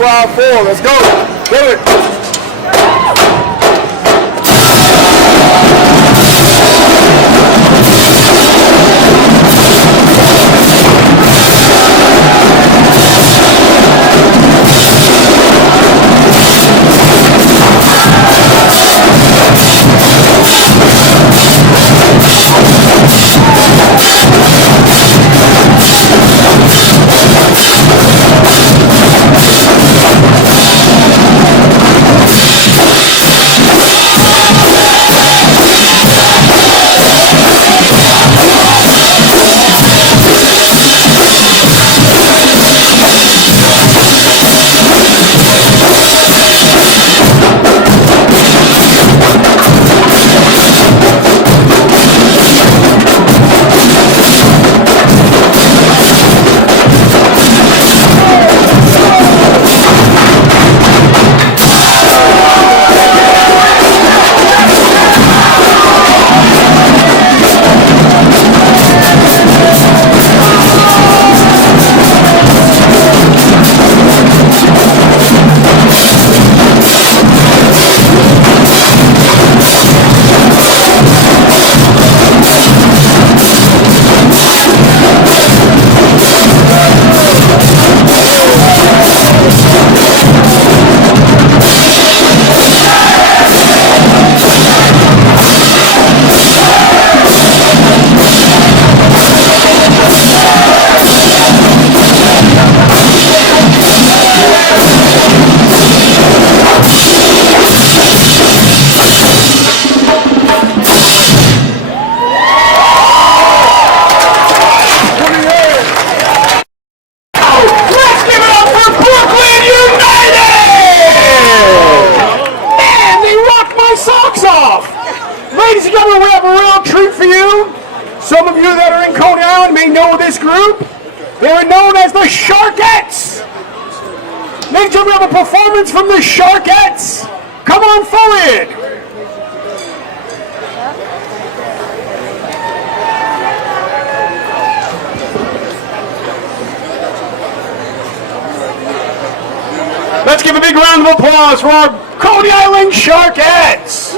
squad 4. Let's go. Do it. Some of you that are in Coney Island may know this group. They are known as the Sharkets. Ladies and gentlemen, we have a performance from the Sharkets. Come on forward. Let's give a big round of applause for our Coney Island Sharkets.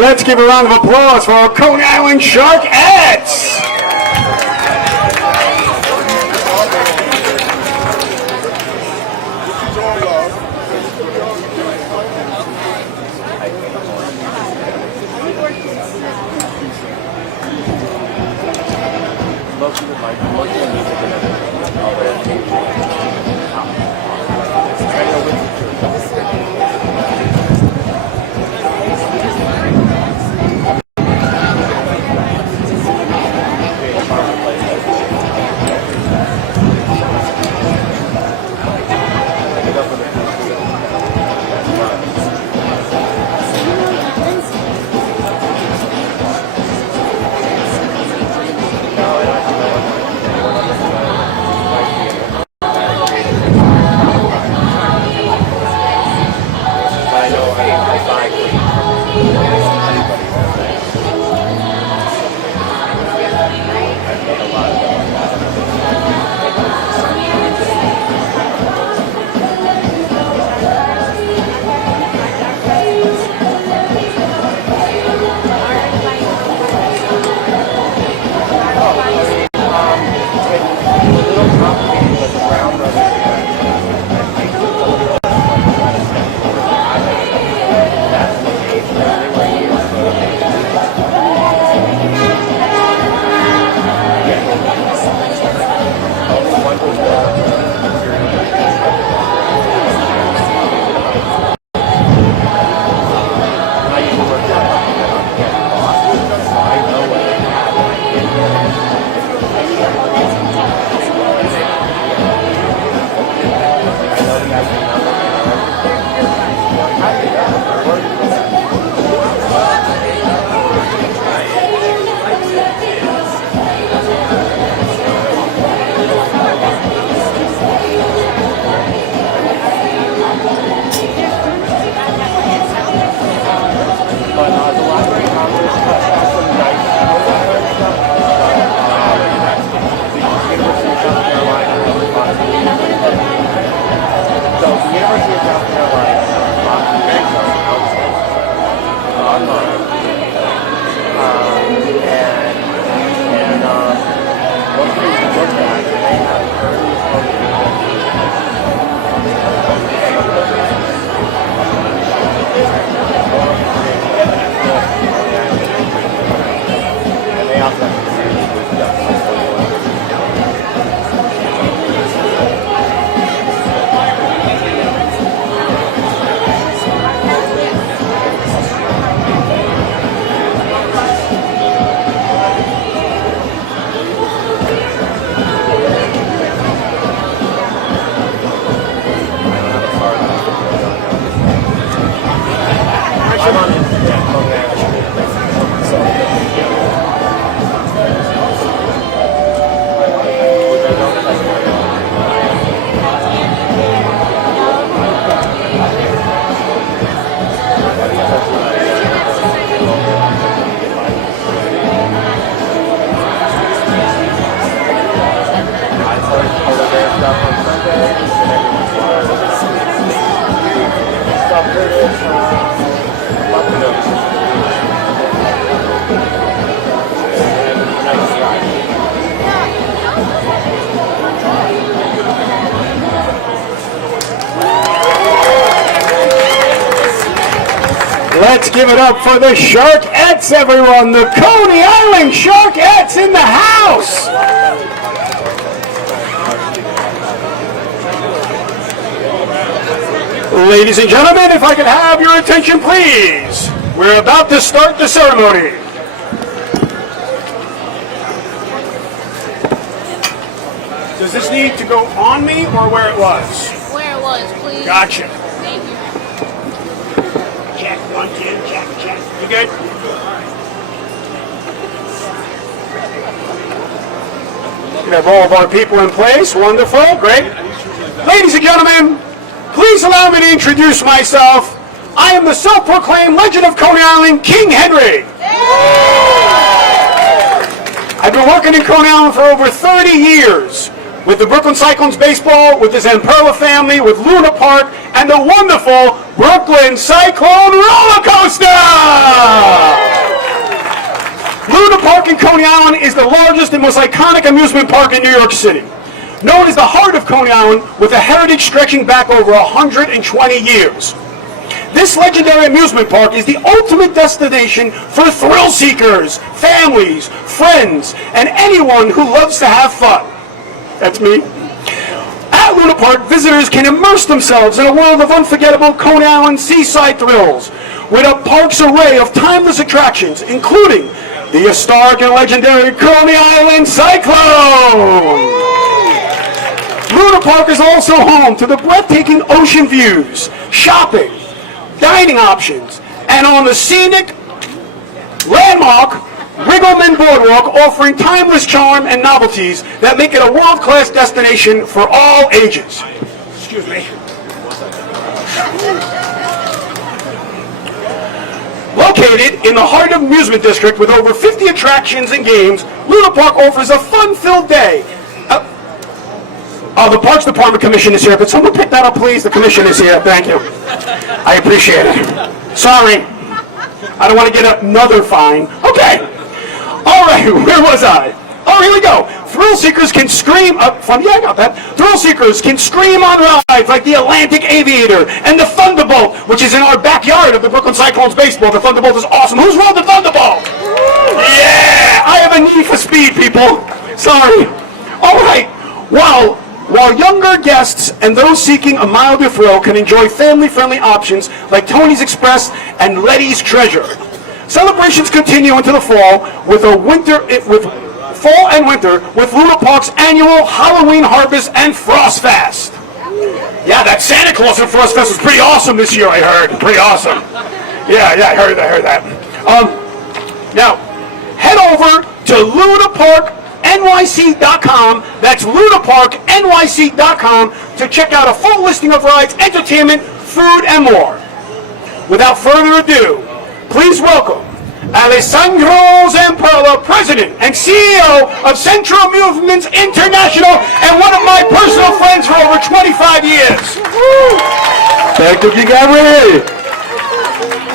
Let's give a round of applause for our Coney Island Sharkets. Let's give it up for the Sharkets, everyone. The Coney Island Sharkets in the house. Ladies and gentlemen, if I could have your attention, please. We're about to start the ceremony. Does this need to go on me or where it was? Where it was, please. Gotcha. Thank you. Check, 1, 2, check. You good? We have all of our people in place. Wonderful. Great. Ladies and gentlemen, please allow me to introduce myself. I am the self-proclaimed legend of Coney Island, King Henry. I've been working in Coney Island for over 30 years. with the Brooklyn Cyclones baseball, with the Zamperla family, with Luna Park, and the wonderful Brooklyn Cyclone roller coaster! Luna Park in Coney Island is the largest and most iconic amusement park in New York City. Known as the heart of Coney Island, with a heritage stretching back over 120 years. This legendary amusement park is the ultimate destination for thrill seekers, families, friends, and anyone who loves to have fun. That's me. At Luna Park, visitors can immerse themselves in a world of unforgettable Coney Island seaside thrills, with a park's array of timeless attractions, including the historic and legendary Coney Island Cyclone. Luna Park is also home to the breathtaking ocean views, shopping, dining options, and on the scenic landmark Riggleman Boardwalk, offering timeless charm and novelties that make it a world-class destination for all ages. Excuse me. Located in the heart of Amusement District with over 50 attractions and games, Luna Park offers a fun-filled day. The Parks Department Commission is here. Could someone pick that up, please? The Commission is here. Thank you. I appreciate it. Sorry. I don't want to get another fine. Okay. All right. Where was I? Oh, here we go. Thrill seekers can scream. Funny, I got that. Thrill seekers can scream on rides like the Atlantic Aviator and the Thunderbolt, which is in our backyard of the Brooklyn Cyclones baseball. The Thunderbolt is awesome. Who's rode the Thunderbolt? Yeah. I have a need for speed, people. Sorry. All right. While younger guests and those seeking a milder thrill can enjoy family-friendly options like Tony's Express and Letty's Treasure. Celebrations continue into the fall with fall and winter with Luna Park's annual Halloween Harvest and Frost Fest. Yeah, that Santa Claus and Frost Fest was pretty awesome this year, I heard. Pretty awesome. Yeah, I heard that. Now, head over to lunaparknyc.com, that's lunaparknyc.com, to check out a full listing of rides, entertainment, food, and more. Without further ado, please welcome Alessandro Zamperla, President and CEO of Central Amusements International, and one of my personal friends for over 25 years. Thank you, Gary.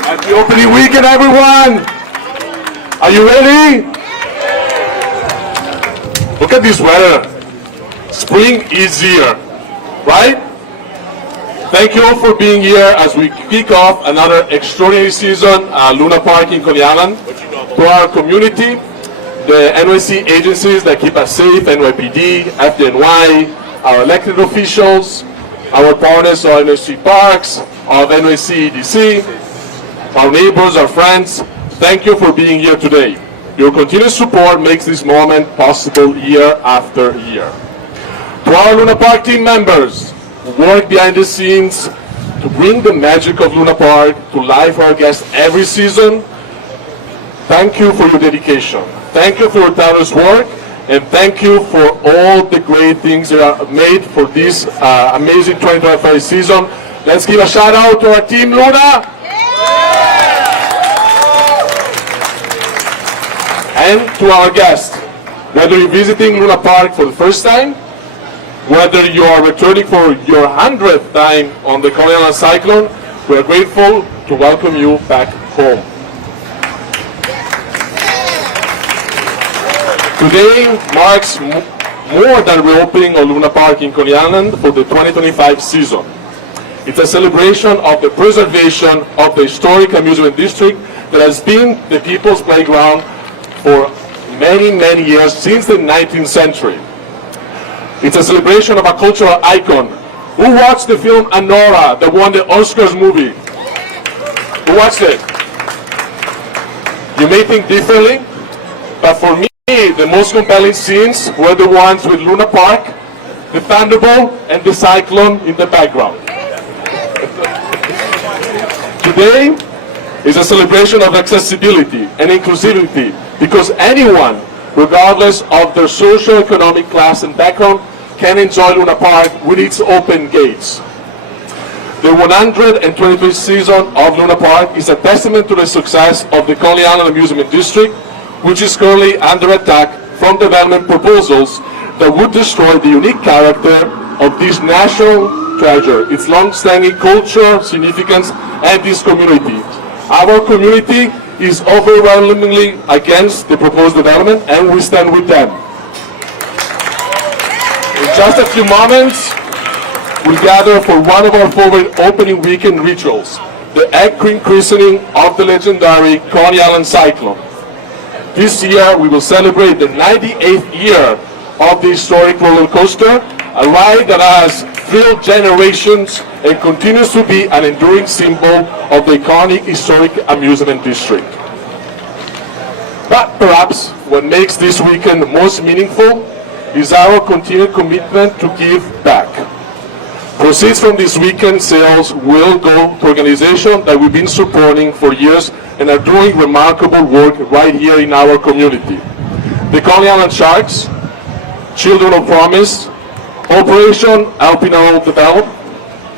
Happy opening weekend, everyone. Are you ready? Look at this weather. Spring is here, right? Thank you all for being here as we kick off another extraordinary season at Luna Park in Coney Island. To our community, the NYC agencies that keep us safe, NYPD, FDNY, our elected officials, our partners of NYC Parks, of NYC EDC, our neighbors, our friends, thank you for being here today. Your continuous support makes this moment possible year after year. To our Luna Park team members who work behind the scenes to bring the magic of Luna Park to life for our guests every season, thank you for your dedication. Thank you for your tireless work, and thank you for all the great things that are made for this amazing 2025 season. Let's give a shout out to our team Luna. And to our guests, whether you're visiting Luna Park for the first time, whether you are returning for your 100th time on the Coney Island Cyclone, we are grateful to welcome you back home. Today marks more than reopening of Luna Park in Coney Island for the 2025 season. It's a celebration of the preservation of the historic amusement district that has been the people's playground for many, many years, since the 19th century. It's a celebration of a cultural icon. Who watched the film Anora that won the Oscars movie? Who watched it? You may think differently, but for me, the most compelling scenes were the ones with Luna Park, the Thunderbolt, and the Cyclone in the background. Today is a celebration of accessibility and inclusivity, because anyone, regardless of their socio-economic class and background, can enjoy Luna Park with its open gates. The 123rd season of Luna Park is a testament to the success of the Coney Island Amusement District, which is currently under attack from development proposals that would destroy the unique character of this national treasure, its long-standing culture, significance, and this community. Our community is overwhelmingly against the proposed development, and we stand with them. In just a few moments, we'll gather for one of our favorite opening weekend rituals, the egg cream christening of the legendary Coney Island Cyclone. This year, we will celebrate the 98th year of the historic roller coaster, a ride that has thrilled generations and continues to be an enduring symbol of the iconic historic amusement district. But perhaps what makes this weekend most meaningful is our continued commitment to give back. Proceeds from this weekend sales will go to organizations that we've been supporting for years and are doing remarkable work right here in our community. The Coney Island Sharks, Children of Promise, Operation Helping All Develop,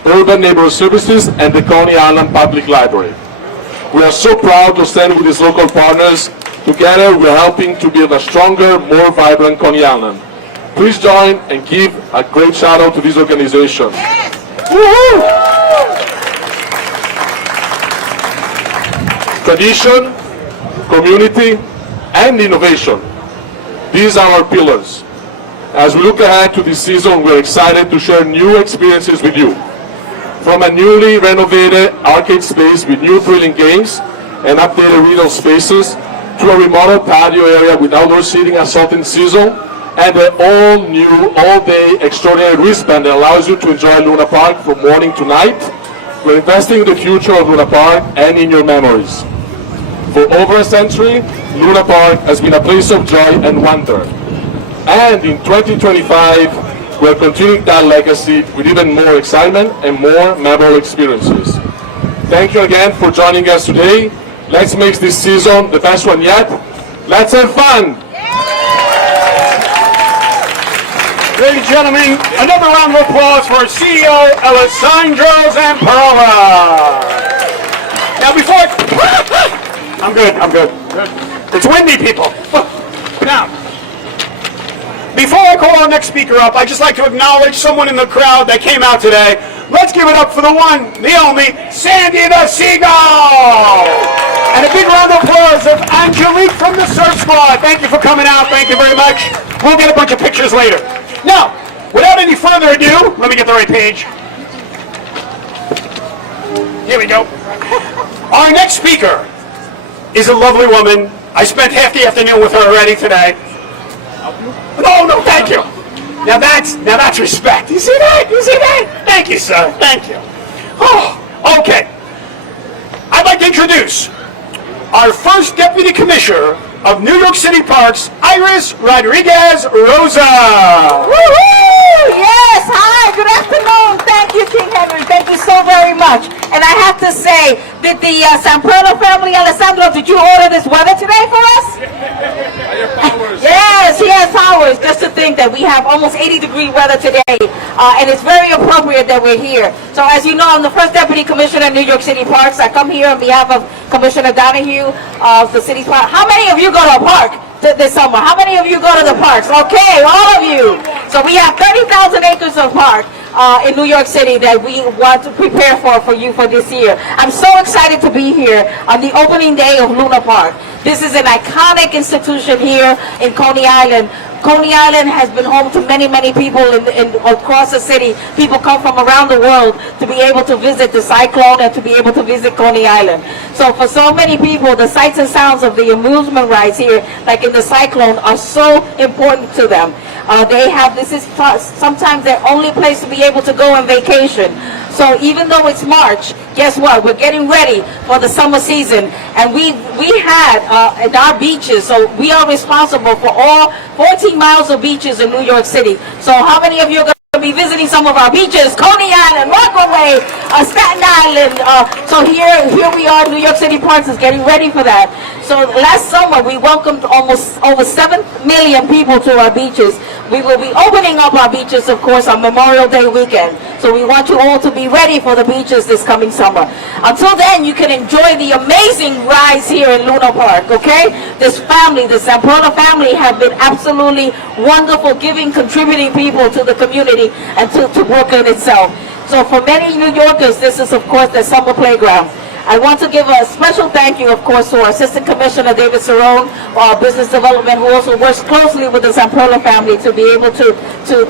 Urban Neighborhood Services, and the Coney Island Public Library. We are so proud to stand with these local partners. Together, we are helping to build a stronger, more vibrant Coney Island. Please join and give a great shout out to this organization. Woo-hoo! Tradition, community, and innovation. These are our pillars. As we look ahead to this season, we're excited to share new experiences with you. From a newly renovated arcade space with new thrilling games and updated retail spaces, to a remodeled patio area with outdoor seating and salted sizzle, and an all-new, all-day extraordinary wristband that allows you to enjoy Luna Park from morning to night. We're investing in the future of Luna Park and in your memories. For over a century, Luna Park has been a place of joy and wonder. And in 2025, we're continuing that legacy with even more excitement and more memorable experiences. Thank you again for joining us today. Let's make this season the best one yet. Let's have fun! Ladies and gentlemen, another round of applause for our CEO, Alessandro Zamperola. Now before I'm good. It's windy, people. Now, before I call our next speaker up, I'd just like to acknowledge someone in the crowd that came out today. Let's give it up for the one, the only, Sandy the Seagull! And a big round of applause of Angelique from the Surf Squad. Thank you for coming out. Thank you very much. We'll get a bunch of pictures later. Now, without any further ado, let me get the right page. Here we go. Our next speaker is a lovely woman. I spent half the afternoon with her already today. No, thank you. Now that's respect. You see that? You see that? Thank you, sir. Thank you. Oh, okay. I'd like to introduce our first Deputy Commissioner of New York City Parks, Iris Rodriguez Rosa. Woohoo! Yes, hi, good afternoon. Thank you, King Henry. Thank you so very much. And I have to say, did the Zamperola family, Alessandro, did you order this weather today for us? Yes, he has powers. Just to think that we have almost 80-degree weather today, and it's very appropriate that we're here. So as you know, I'm the first Deputy Commissioner of New York City Parks. I come here on behalf of Commissioner Donahue of the city's park. How many of you go to a park this summer? How many of you go to the parks? Okay, all of you. So we have 30,000 acres of park in New York City that we want to prepare for you for this year. I'm so excited to be here on the opening day of Luna Park. This is an iconic institution here in Coney Island. Coney Island has been home to many, many people across the city. People come from around the world to be able to visit the Cyclone and to be able to visit Coney Island. So for so many people, the sights and sounds of the amusement rides here, like in the Cyclone, are so important to them. This is sometimes their only place to be able to go on vacation. So even though it's March, guess what? We're getting ready for the summer season, and we had at our beaches, so we are responsible for all 14 miles of beaches in New York City. So how many of you are going be visiting some of our beaches, Coney Island, Rockaway, Staten Island. So here we are. New York City Parks is getting ready for that. So last summer we welcomed almost over 7 million people to our beaches. We will be opening up our beaches, of course, on Memorial Day weekend. So we want you all to be ready for the beaches this coming summer. Until then, you can enjoy the amazing rides here in Luna Park, okay? This family, the Zamperla family, have been absolutely wonderful, contributing people to the community and to Brooklyn itself. So for many New Yorkers, this is, of course, the summer playground. I want to give a special thank you, of course, to our Assistant Commissioner David Cerrone, our Business Development, who also works closely with the Zamperla family to be able to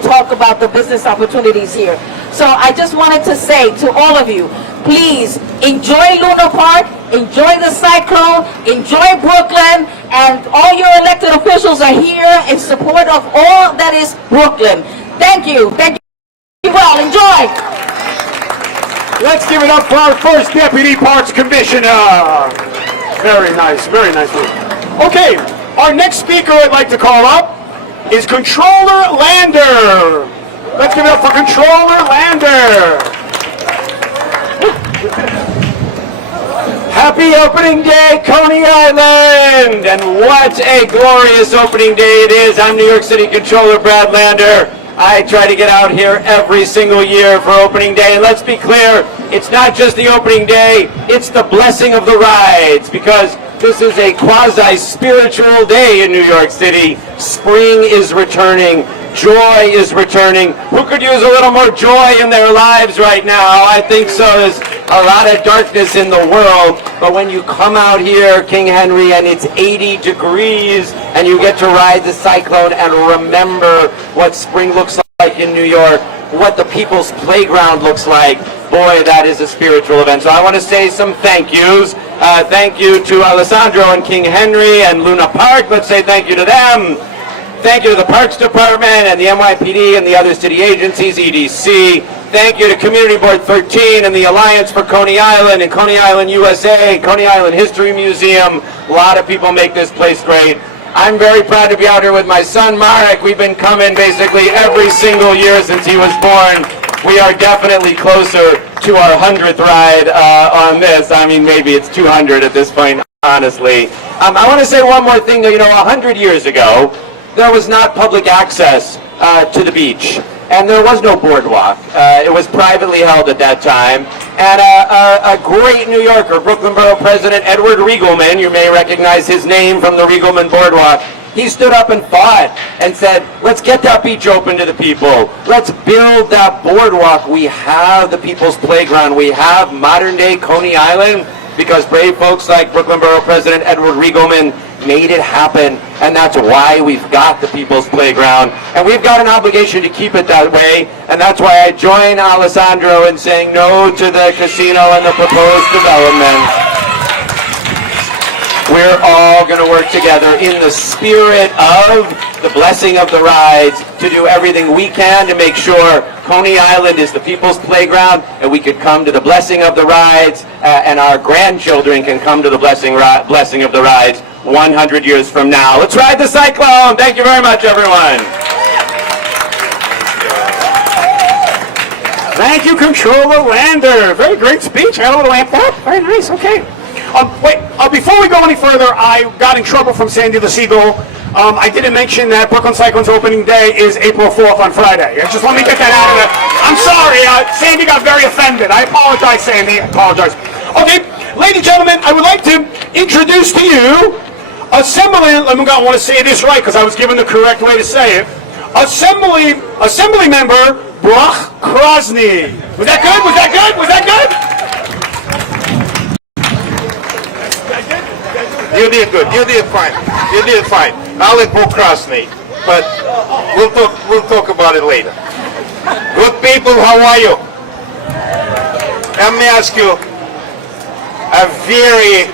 talk about the business opportunities here. So I just wanted to say to all of you, please enjoy Luna Park, enjoy the Cyclone, enjoy Brooklyn, and all your elected officials are here in support of all that is Brooklyn. Thank you. Thank you all. Enjoy. Let's give it up for our first Deputy Parks Commissioner. Very nice move. Okay, our next speaker I'd like to call up is Controller Lander. Let's give it up for Controller Lander. Happy opening day, Coney Island! And what a glorious opening day it is. I'm New York City Controller Brad Lander. I try to get out here every single year for opening day. And let's be clear, it's not just the opening day, it's the blessing of the rides, because this is a quasi-spiritual day in New York City. Spring is returning. Joy is returning. Who could use a little more joy in their lives right now? I think so. There's a lot of darkness in the world, but when you come out here, King Henry, and it's 80 degrees, and you get to ride the Cyclone and remember what spring looks like in New York, what the People's Playground looks like, boy, that is a spiritual event. So I want to say some thank yous. Thank you to Alessandro and King Henry and Luna Park. Let's say thank you to them. Thank you to the Parks Department and the NYPD and the other city agencies, EDC. Thank you to Community Board 13 and the Alliance for Coney Island and Coney Island USA, Coney Island History Museum. A lot of people make this place great. I'm very proud to be out here with my son, Marek. We've been coming basically every single year since he was born. We are definitely closer to our 100th ride on this. I mean, maybe it's 200 at this point, honestly. I want to say one more thing. 100 years ago, there was not public access to the beach, and there was no boardwalk. It was privately held at that time. And a great New Yorker, Brooklyn Borough President Edward Riegelman, you may recognize his name from the Riegelman Boardwalk, he stood up and fought and said, let's get that beach open to the people. Let's build that boardwalk. We have the People's Playground. We have modern-day Coney Island, because brave folks like Brooklyn Borough President Edward Riegelman made it happen, and that's why we've got the People's Playground, and we've got an obligation to keep it that way, and that's why I join Alessandro in saying no to the casino and the proposed development. We're all going to work together in the spirit of the blessing of the rides to do everything we can to make sure Coney Island is the People's Playground, and we could come to the blessing of the rides, and our grandchildren can come to the blessing of the rides 100 years from now. Let's ride the Cyclone! Thank you very much, everyone. Thank you, Controller Lander. Very great speech. I got a little amped up. Very nice. Okay. Before we go any further, I got in trouble from Sandy the Seagull. I didn't mention that Brooklyn Cyclone's opening day is April 4th on Friday. Just let me get that out of there. I'm sorry. Sandy got very offended. I apologize, Sandy. I apologize. Okay, ladies and gentlemen, I would like to introduce to you Assembly. I want to say this right because I was given the correct way to say it. Assembly Member Brock Krosny. Was that good? Was that good? Was that good? You did good. You did fine. You did fine. I'll let Brock Krosny, but we'll talk about it later. Good people, how are you? Let me ask you a very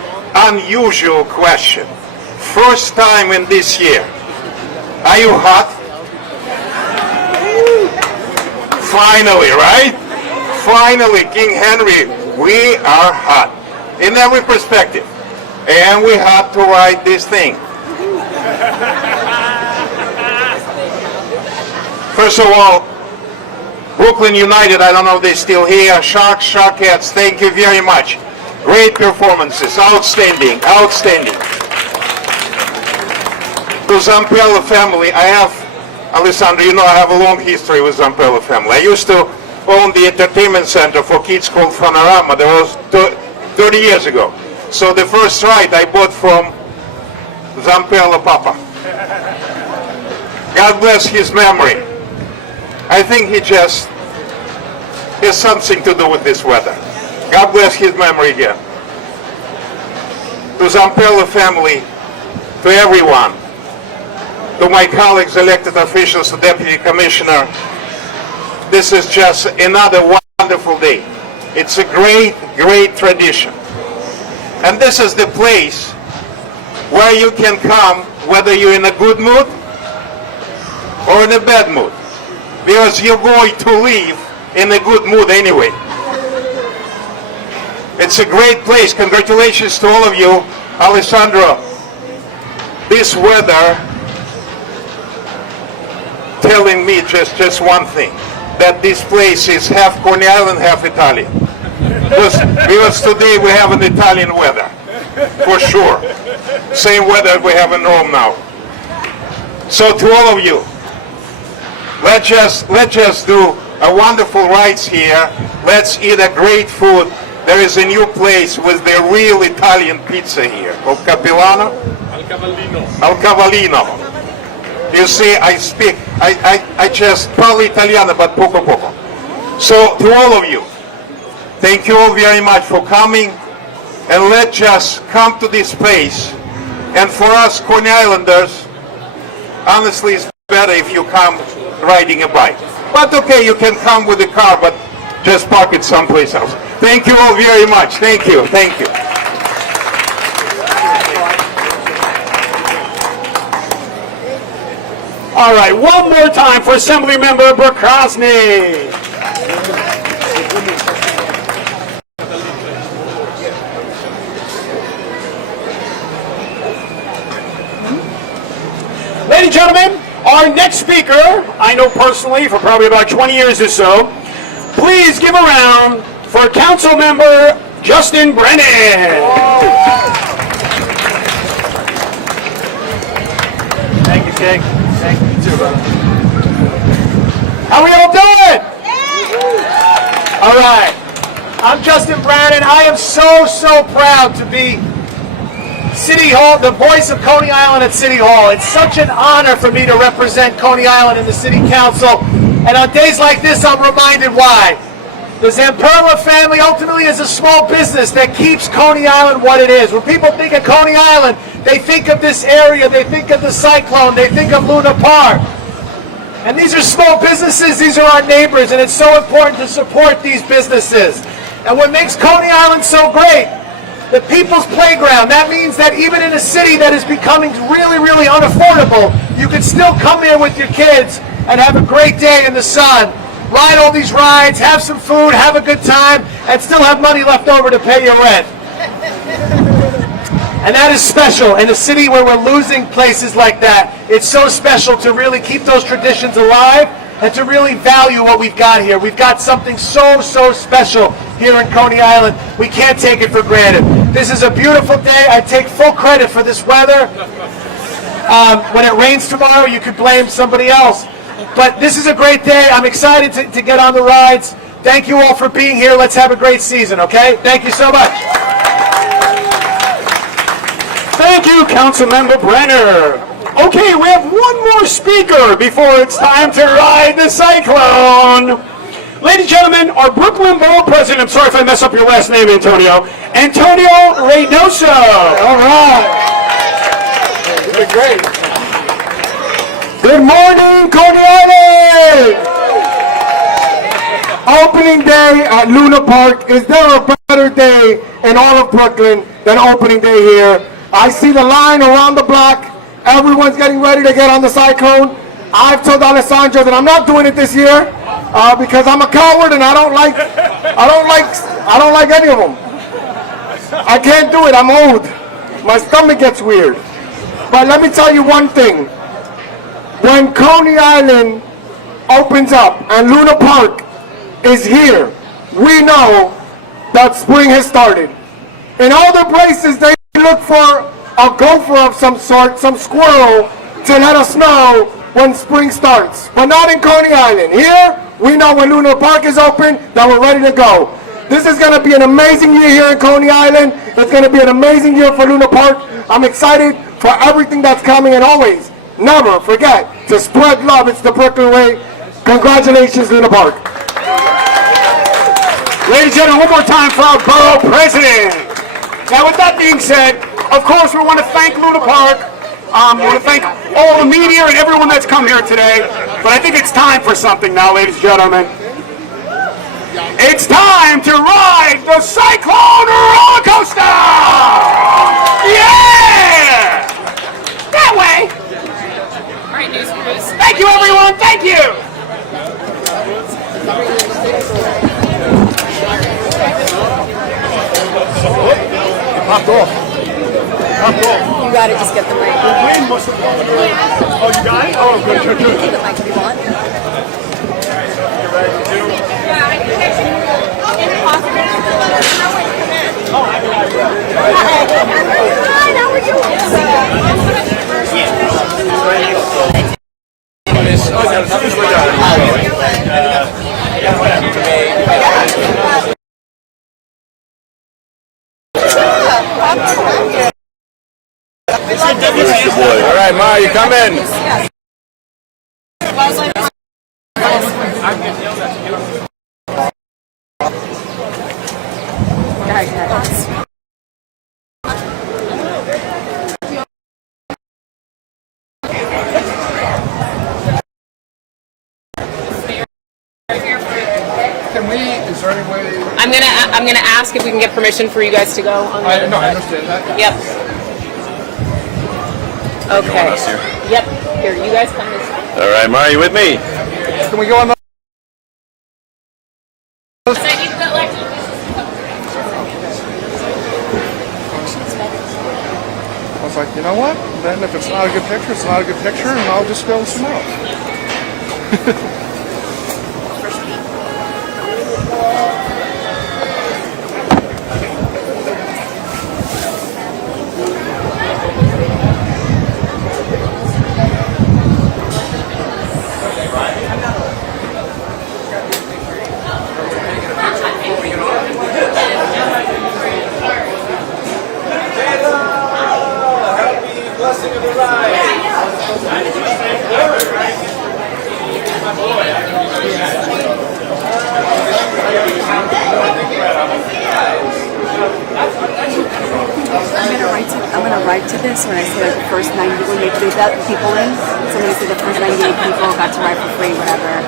unusual question. First time in this year. Are you hot? Finally, right? Finally, King Henry, we are hot in every perspective. And we have to ride this thing. First of all, Brooklyn United, I don't know if they're still here. Sharkets, thank you very much. Great performances, outstanding, outstanding. The Zampella family, I have, Alessandro, you know I have a long history with Zampella family. I used to own the entertainment center for kids called Fanorama. That was 30 years ago. So the first ride I bought from Zampella Papa. God bless his memory. I think he just has something to do with this weather. God bless his memory here. To Zampella family, to everyone, to my colleagues, elected officials, to Deputy Commissioner, this is just another wonderful day. It's a great, great tradition. And this is the place where you can come whether you're in a good mood or in a bad mood, because you're going to leave in a good mood anyway. It's a great place. Congratulations to all of you. Alessandro, this weather telling me just one thing, that this place is half Coney Island, half Italian. Because today we have an Italian weather, for sure. Same weather we have in Rome now. So to all of you, let's just do a wonderful rides here. Let's eat a great food. There is a new place with the real Italian pizza here, called Capilano? Al Cavallino. You see, I just parlo Italiano, but poco poco. So to all of you, thank you all very much for coming, and let's just come to this place. And for us Coney Islanders, honestly, it's better if you come riding a bike. But okay, you can come with a car, but just park it someplace else. Thank you all very much. Thank you. Thank you. All right, one more time for Assembly Member Burkrosny. Ladies and gentlemen, our next speaker, I know personally for probably about 20 years or so. Please give a round for Council Member Justin Brennan. Thank you, King. Thank you too, brother. How we all doing? All right. I'm Justin Brennan. I am so proud to be City Hall, the voice of Coney Island at City Hall. It's such an honor for me to represent Coney Island in the City Council. And on days like this, I'm reminded why. The Zampella family ultimately is a small business that keeps Coney Island what it is. When people think of Coney Island, they think of this area, they think of the Cyclone, they think of Luna Park. And these are small businesses, these are our neighbors, and it's so important to support these businesses. And what makes Coney Island so great, the people's playground. That means that even in a city that is becoming really unaffordable, you can still come here with your kids and have a great day in the sun. Ride all these rides, have some food, have a good time, and still have money left over to pay your rent. And that is special. In a city where we're losing places like that, it's so special to really keep those traditions alive and to really value what we've got here. We've got something so special here in Coney Island. We can't take it for granted. This is a beautiful day. I take full credit for this weather. When it rains tomorrow, you could blame somebody else. But this is a great day. I'm excited to get on the rides. Thank you all for being here. Let's have a great season, okay? Thank you so much. Thank you, Councilmember Brenner. Okay, we have one more speaker before it's time to ride the Cyclone. Ladies and gentlemen, our Brooklyn Borough President, I'm sorry if I mess up your last name, Antonio Reynoso. All right. You've been great. Good morning, Coney Island! Opening day at Luna Park. Is there a better day in all of Brooklyn than opening day here? I see the line around the block. Everyone's getting ready to get on the Cyclone. I've told Alessandro that I'm not doing it this year because I'm a coward and I don't like any of them. I can't do it. I'm old. My stomach gets weird. But let me tell you one thing. When Coney Island opens up and Luna Park is here. We know that spring has started. In other places, they look for a gopher of some sort, some squirrel, to let us know when spring starts. But not in Coney Island. Here, we know when Luna Park is open that we're ready to go. This is going to be an amazing year here in Coney Island. It's going to be an amazing year for Luna Park. I'm excited for everything that's coming, and always, never forget to spread love. It's the Brooklyn way. Congratulations, Luna Park. Ladies and gentlemen, one more time for our borough president. Now, with that being said, of course, we want to thank Luna Park. We want to thank all the media and everyone that's come here today. But I think it's time for something now, ladies and gentlemen. It's time to ride the Cyclone roller coaster! Yeah! That way! All right, news crews. Thank you, everyone. Thank you. Popped off. You gotta just get the mic. Oh, you got it? Oh, good, good, good. The mic if you want. All right, Ma, you come in. Can we, is there any way? I'm gonna ask if we can get permission for you guys to go on the No, I understand that. Yep. Okay. Yep. Here, you guys come this way. All right, Ma, you with me? Can we go on the? I was like, you know what? Then if it's not a good picture, it's not a good picture, and I'll just go somewhere else. I'm gonna write to this when I say like the first 90 when they let people in. So I'm gonna say the first 98 people got to ride for free, whatever.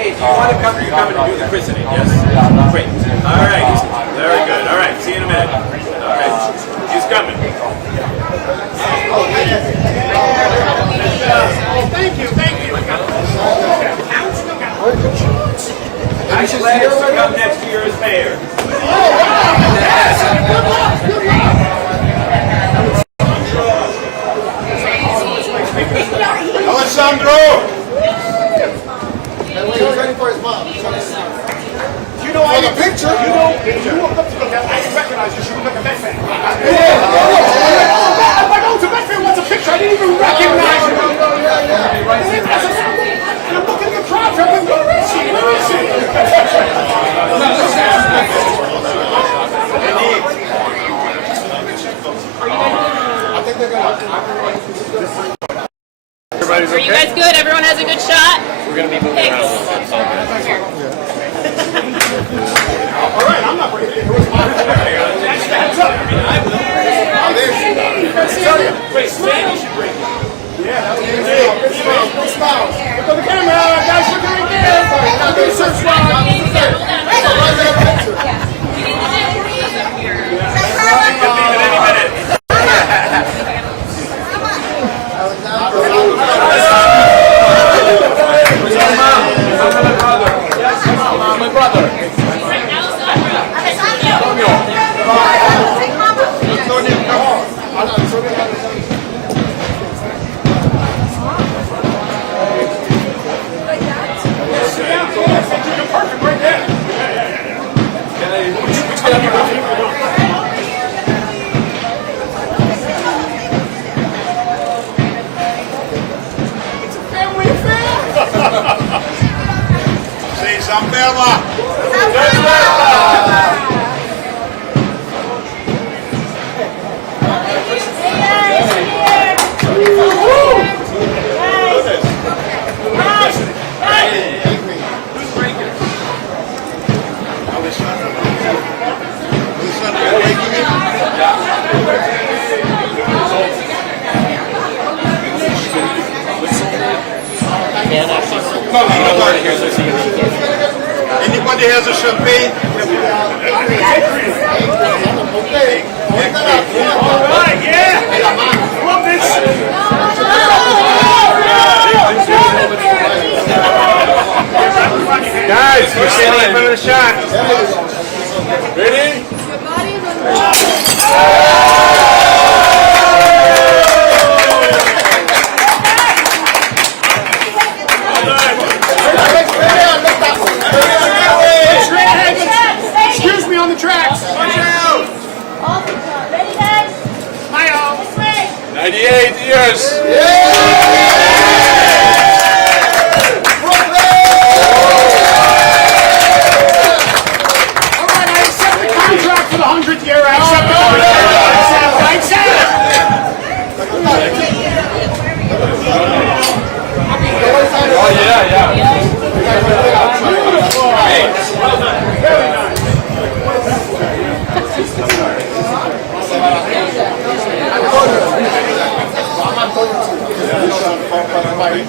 Hey, do you want to come or you coming to do the christening? Yes? Great. All right. Very good. All right. See you in a minute. All right. He's coming. Thank you, thank you. I should let him come next year as mayor. Alessandro! He's ready for his mom. You know, For the picture? You know, you walk up to the left, I didn't recognize you. She looked like a Met fan. If I go to Met fan wants a picture, I didn't even recognize you. And I'm looking at the crowd, I'm like, where is she? Where is she? Everybody's Are you guys good? Everyone has a good shot? We're gonna be moving around a little bit. It's all good. All right, I'm not ready. Where's my hands up. Wait, Stan, you should bring it. Yeah, that was good. Big smiles. Look at the camera, guys. Look right there. Now do some smiles. Isabella! Anybody has a champagne? All right, yeah. Love this. Guys, we're standing in front of the shot. Ready? Excuse me on the tracks. Watch out. Ready, guys? Smile. 98 years. All right, I accept the contract for the 100th year. I accept the contract. I accept it. Oh yeah, yeah.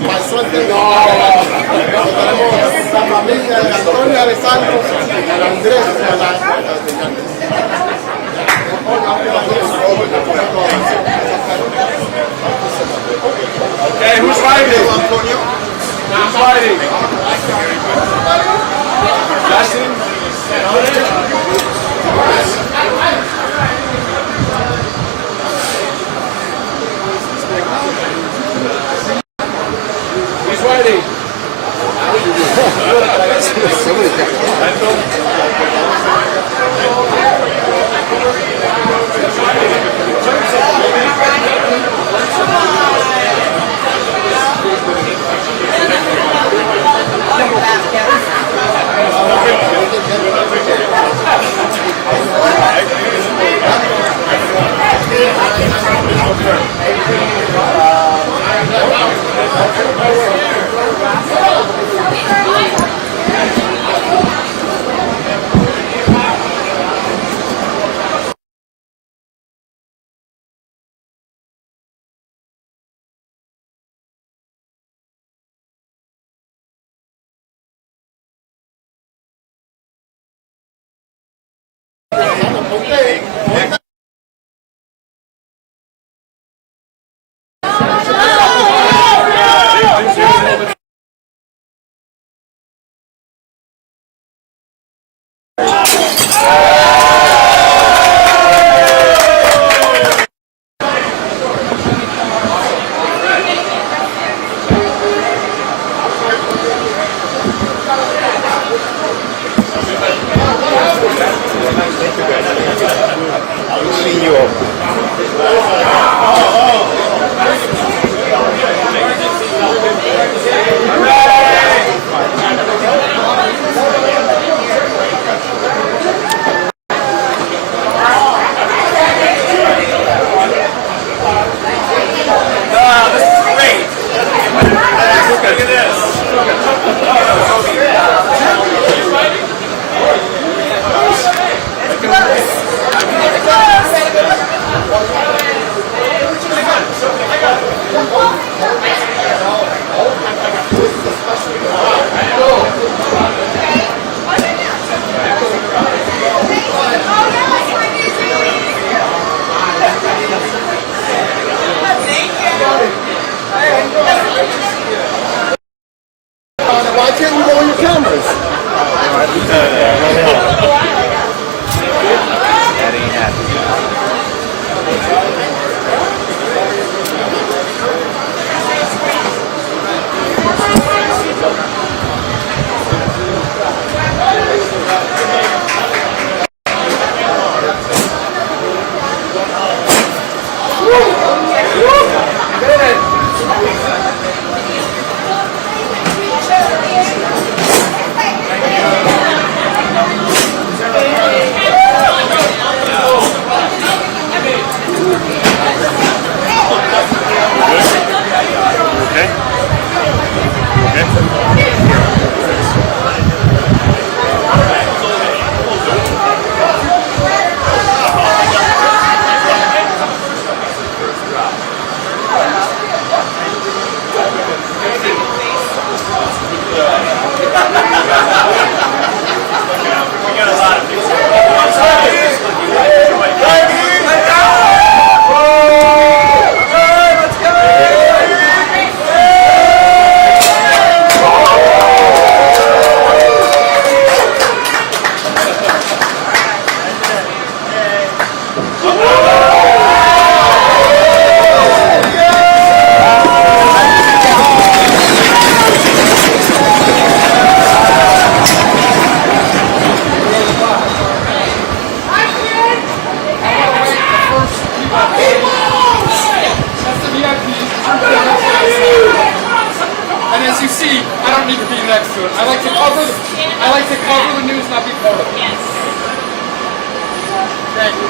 My son did la familia de Antonio Alessandro and Andres. Okay, who's riding? Who's riding? Justin? Who's riding? next to it. I like to cover the news, not be part of it. Yes. Thank you.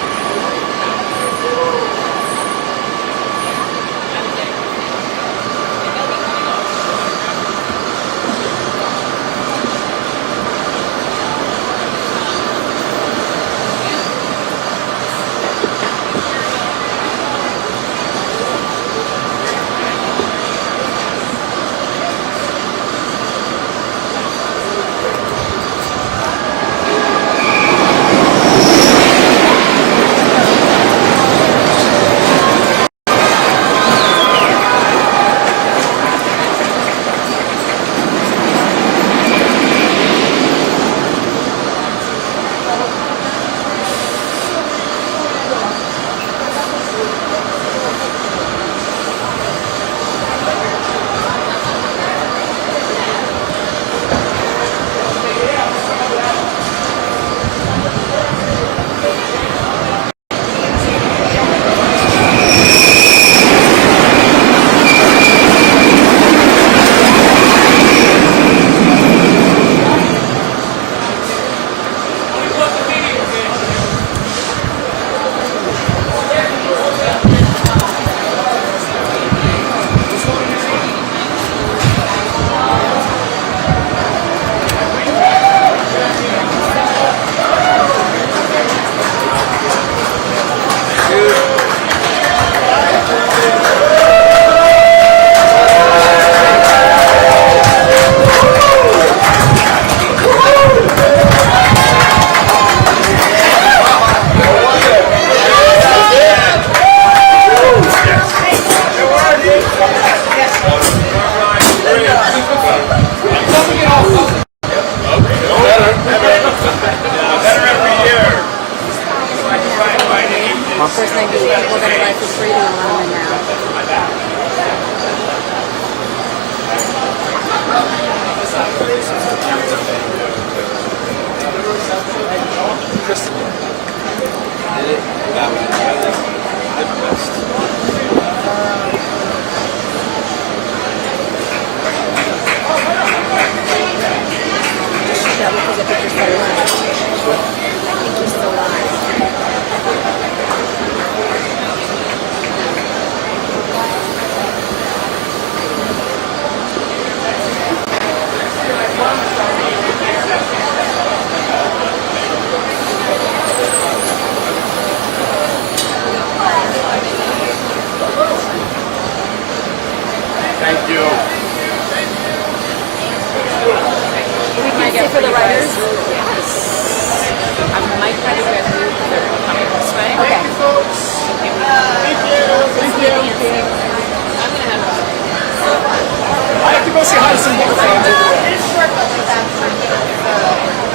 First 98 people got to ride for free, they're allowing now. That because I think you're still alive. I think you're still alive. Thank you. We can say for the writers. I might try to get through because they're coming this way. Okay. I'm gonna have I have to go say hi to some more fans over there.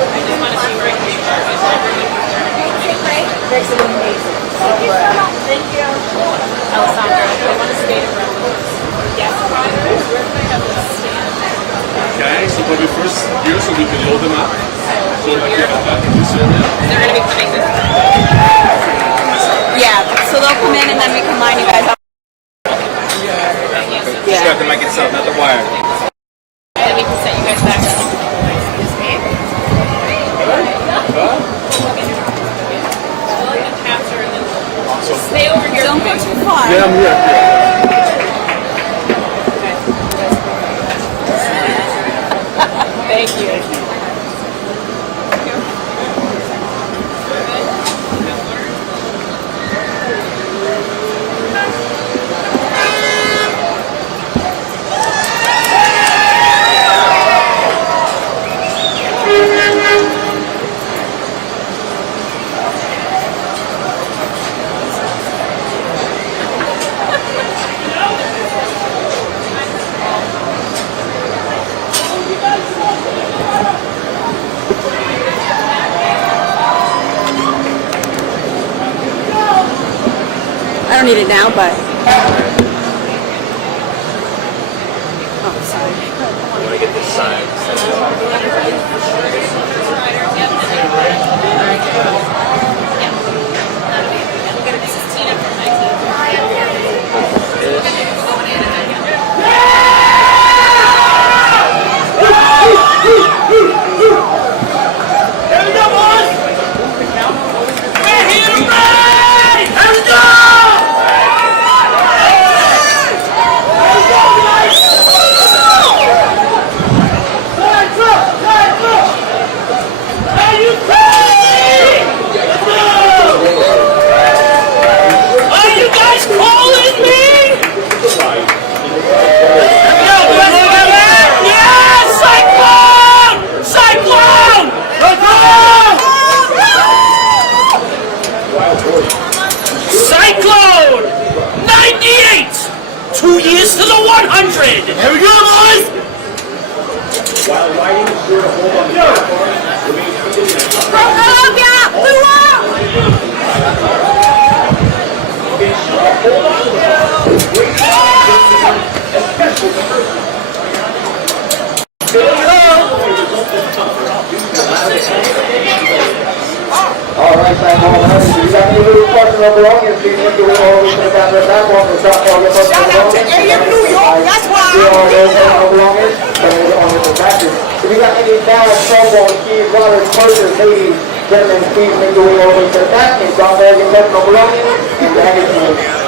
I just want to see where I can be. Greg's amazing. Thank you. Alessandra, I want to stay around. Yes, riders. Where can I have this stand? Okay, so probably first here so we can load them up. So like in this area. They're going to be coming this way. Yeah, so they'll come in and then we can line you guys up. Yeah. Got the mic itself, not the wire. And we can set you guys back up. Stay over here. Don't go too far. Yeah, I'm here. Thank you. I don't need it now, but. Oh, sorry. I want to get this side. This is Tina from my team. hatred. Here we go, boys. While riding, be sure to hold on to the platform. Remain seated in a be sure to hold on to the great especially the first one. All right, back home. If you got any little personal belongings, please make your way over to the back of the platform and stop all your personal belongings. Shout out to AM New York, that's why I'm all those personal belongings, so they're on the practice. If you got any bags, cell phones, keys, wallets, purses, ladies, gentlemen, please make your way over to the back and drop all your personal belongings and baggage room.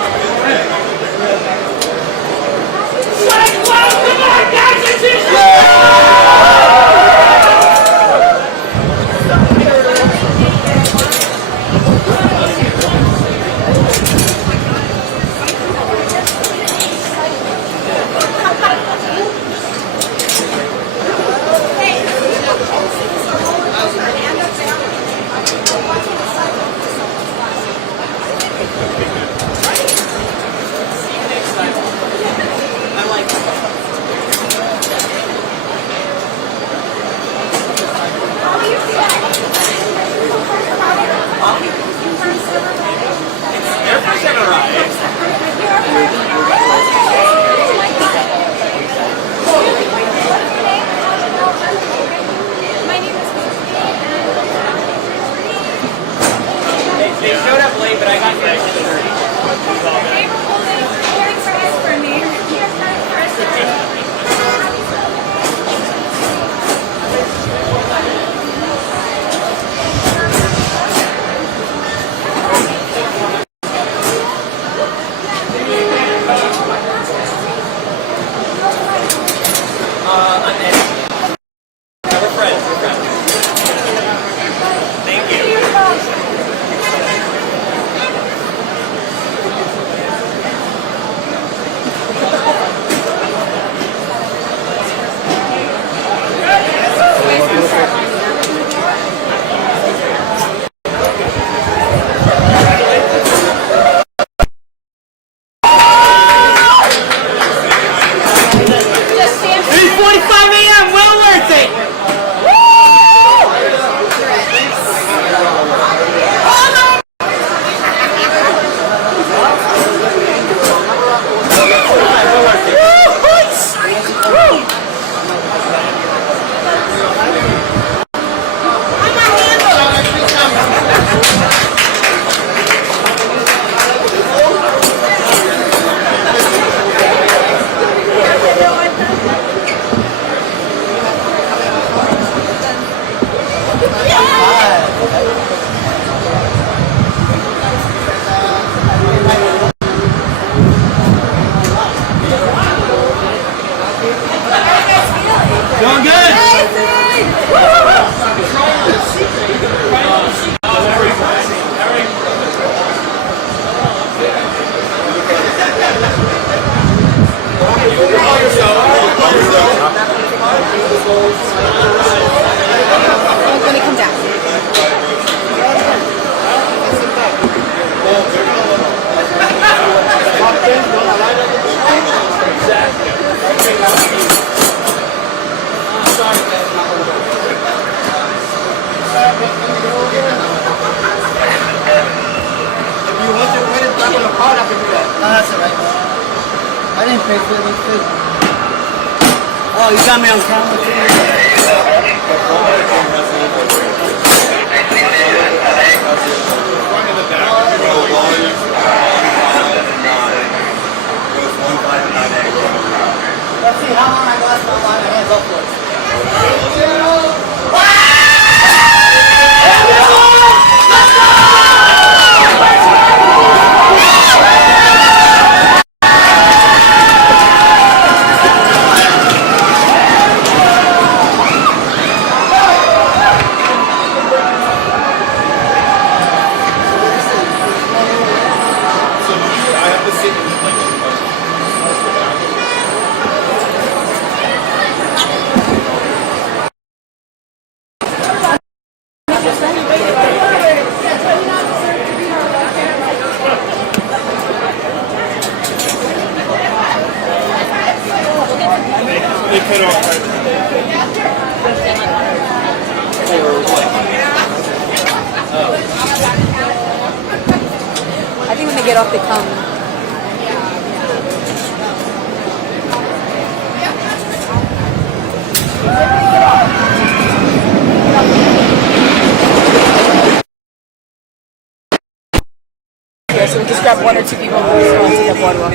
Oh, you got me on camera too? Let's see how long I got my hands up for. They cut off. I think when they get off, they come. Yeah, so we just grab 1 or 2 people who are on to the boardwalk.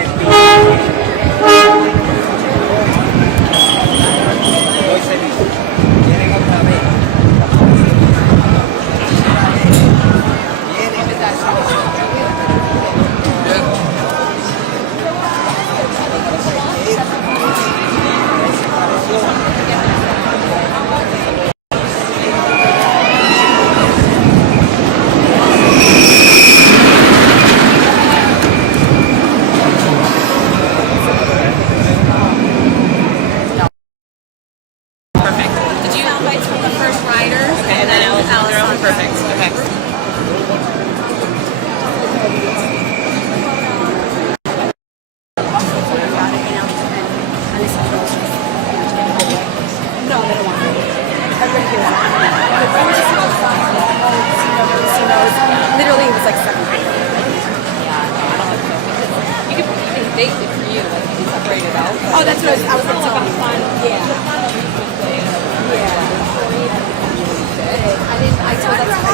Literally, it was like 7. You could even date it for you, like you can separate it out. Oh, that's what I was going to tell you. Fun. Yeah. I told that to my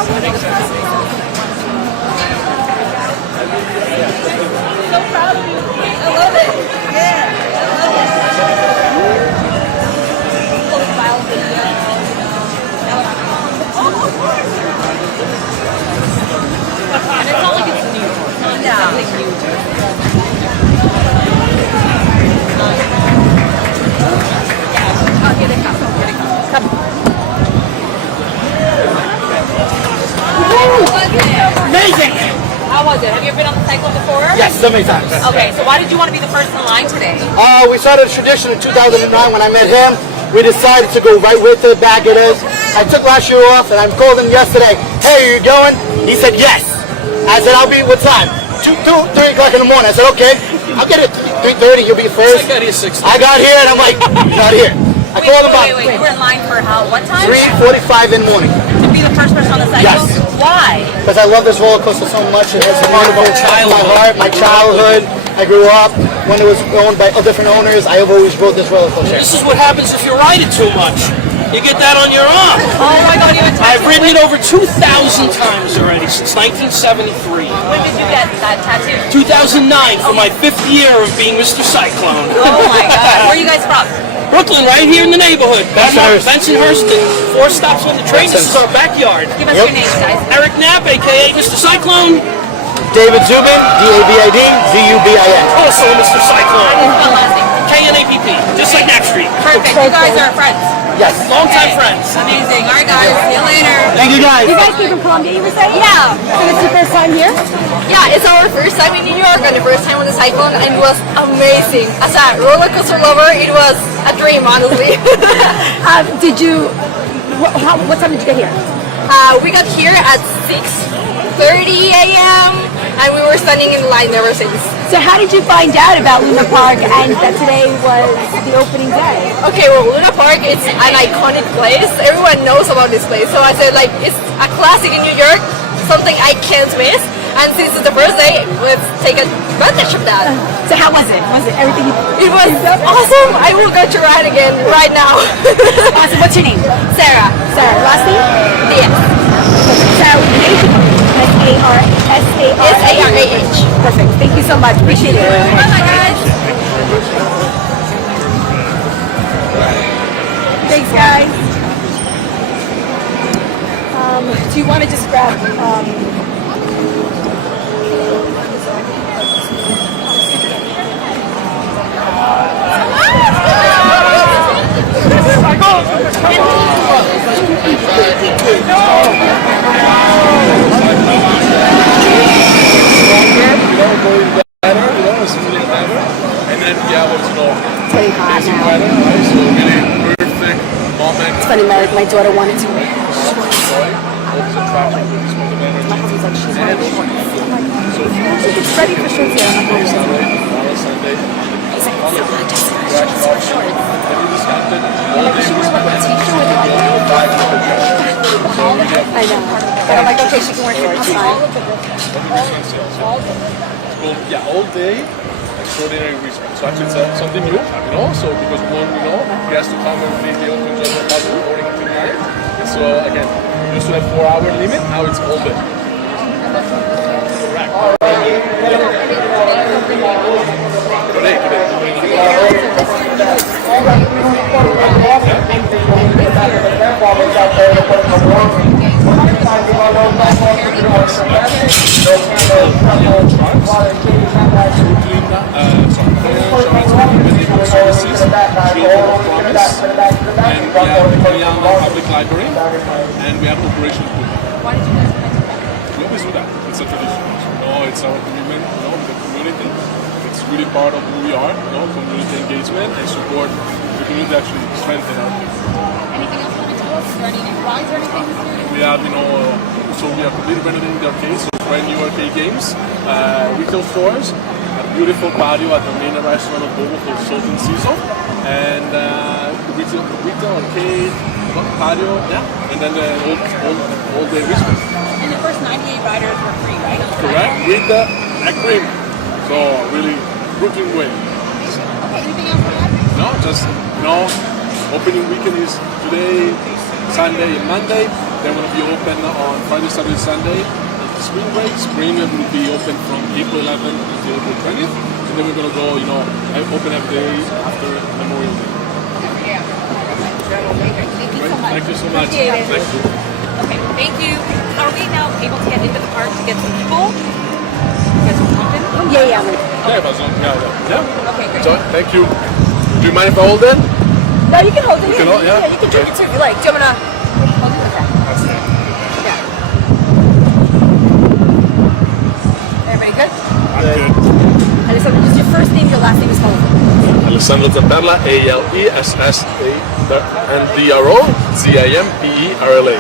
So proud of you. I love it. Yeah. Profile video. And it's not like it's new. It's not something new. Yeah. Oh, here they come. Here they come. Come. Amazing! How was it? Have you ever been on the Cyclone before? Yes, so many times. Okay, so why did you want to be the first in line today? We started a tradition in 2009 when I met him. We decided to go right with it, back it is. I took last year off and I called him yesterday. Hey, are you going? He said yes. I said, I'll be, what time? 3 o'clock in the morning. I said, okay, I'll get it 3:30, you'll be first. I got here 6:30. I got here and I'm like, not here. I called him about Wait, you were in line for how, what time? 3:45 in the morning. To be the first person on the Cyclone? Yes. Why? Because I love this roller coaster so much. It has a wonderful my heart, my childhood. I grew up when it was owned by different owners. I have always rode this roller coaster. This is what happens if you ride it too much. You get that on your arm. Oh my God, you have a I've ridden it over 2,000 times already since 1973. When did you get that tattoo? 2009 for my 5th year of being Mr. Cyclone. Oh my God. Where are you guys from? Brooklyn, right here in the neighborhood. Bensonhurst. Bensonhurst, 4 stops on the train. This is our backyard. Give us your names, guys. Eric Knapp, a.k.a. Mr. Cyclone. David Zubin, D-A-V-I-D, Z-U-B-I-N. Also Mr. I Cyclone. didn't spell last name. K-N-A-P-P, just like Knapp Street. Perfect. You guys are friends. Yes. Longtime friends. Amazing. All right, guys. See you later. Thank you guys. You guys came from Colombia, you were saying? Yeah. So it's your first time here? Yeah, it's our first time in New York and the first time on the Cyclone, and it was amazing. As a roller coaster lover, it was a dream, honestly. What time did you get here? We got here at 6:30 a.m. and we were standing in the line ever since. So how did you find out about Luna Park and that today was the opening day? Okay, well, Luna Park is an iconic place. Everyone knows about this place. So I said, like, it's a classic in New York, something I can't miss. And since it's the first day, let's take advantage of that. So how was it? Was it everything? It was awesome. I will go to ride again right now. Awesome. What's your name? Sarah. Sarah. Last name? Yes. Sarah with an H. S-A-R-A-H. Perfect. Thank you so much. Appreciate it. Bye, guys. Thanks, guys. Do you want to just grab? Pretty hot now. It's funny, my daughter wanted to wear. My husband's like, she's wearing shorts. I'm like, it's ready for shorts here. I'm like, he's like, it's not just shorts. I'm like, okay, she can wear shorts. It's fine. Yeah, all day extraordinary wristband. So actually it's something new, so because one, he has to come and be able to enjoy the puzzle morning until night. And so again, used to have 4-hour limit, now it's all day. Correct. Today. Services, Children of Promise, and we have the Korean Public Library, and we have Operation Food. We always do that. It's a tradition. It's our commitment, with the community. It's really part of who we are, community engagement and support the community, actually strengthen our community. Anything else you want to tell us? Is there any new rides or anything this year? We have, so we are completely renovating the arcades, so brand new arcade games, retail stores, a beautiful patio at the main restaurant of Bobo called Sultan Cecil, and retail arcade, patio, and then the all day wristband. And the first 98 riders were free, right? Correct, with the egg cream. So really, Brooklyn way. Okay, anything else to add? No, just, opening weekend is today, Sunday and Monday. They're going to be open on Friday, Saturday, Sunday. Spring break. Spring will be open from April 11th until April 20th. And then we're going to go, open every day after Memorial Day. Yeah. Thank you so much. Thank you so much. Appreciate it. Thank you. Okay, thank you. Are we now able to get into the park to get some people? You guys want to jump in? Yeah. Yeah. Okay, great. So, thank you. Do you mind if I hold it? No, you can hold it. You can hold- yeah? You can drink it too if you like. Do you want to hold it? Okay. Yeah. Everybody good? I'm good. Alessandro, just your first name, your last name is home. Alessandro Zamperla, ALESSANDRO, ZIMPERLA.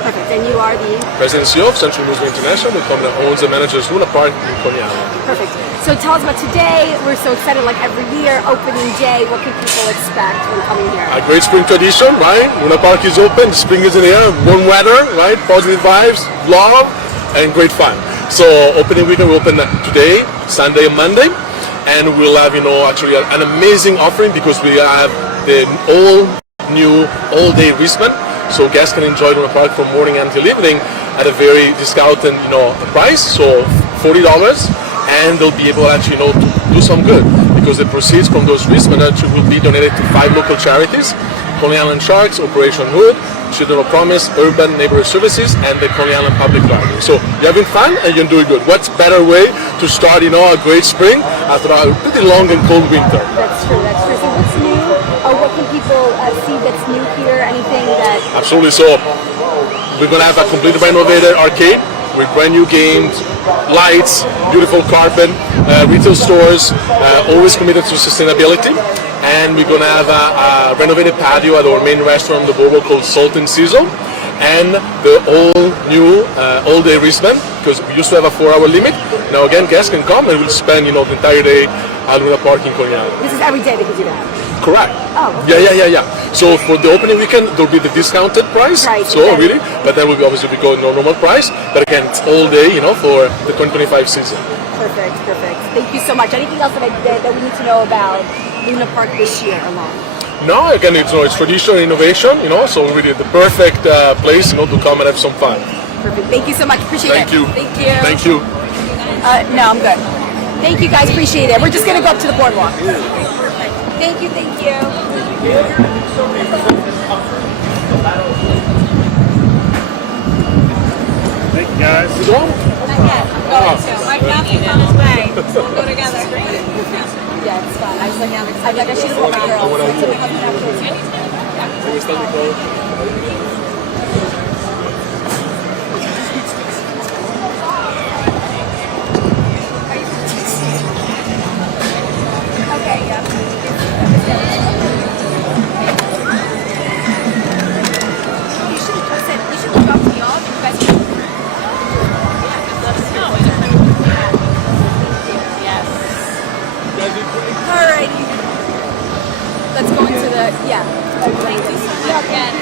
Perfect. And you are the... President and CEO of Central Muslim International, the company that owns and manages Luna Park in Coney Island. Perfect. So tell us about today. We're so excited, like every year, opening day. What can people expect when coming here? A great spring tradition, right? Luna Park is open, spring is in the air, warm weather, right? Positive vibes, love, and great fun. So opening weekend, we open today, Sunday and Monday, and we'll have, actually an amazing offering because we have the all-new all-day wristband. So guests can enjoy Luna Park from morning until evening at a very discounted, price. So $40, and they'll be able actually, to do some good because the proceeds from those wristbands actually will be donated to 5 local charities: Coney Island Sharks, Operation Hood, Children of Promise, Urban Neighborhood Services, and the Coney Island Public Library. So you're having fun and you're doing good. What's better way to start, a great spring after a pretty long and cold winter? That's true. That's true. So what's new? What can people see that's new here? Anything that... Absolutely. So we're going to have a completely renovated arcade with brand new games, lights, beautiful carpet, retail stores, always committed to sustainability. And we're going to have a renovated patio at our main restaurant, the Bobo, called Sultan Cecil, and the all-new all-day wristband, because we used to have a 4-hour limit. Now again, guests can come and we'll spend, the entire day at Luna Park in Coney Island. This is every day they can do that? Correct. Oh, okay. Yeah. So for the opening weekend, there'll be the discounted price. Right. So really, but then we'll be obviously going normal price. But again, it's all day, for the 2025 season. Perfect. Thank you so much. Anything else that we need to know about Luna Park this year alone? No, again, it's tradition and innovation, so really the perfect place, to come and have some fun. Perfect. Thank you so much. Appreciate Thank it. you. Thank you. No, I'm good. Thank you guys. Appreciate it. We're just going to go up to the boardwalk. Thank you. Thank you, guys. You going? My family's on his way. We'll go together. Yeah, it's fun. I should have brought my girl. Okay, yeah. You should look up to y'all. You guys can... let us know. Yes. Alrighty. Let's go into the, yeah. Thank you so much again.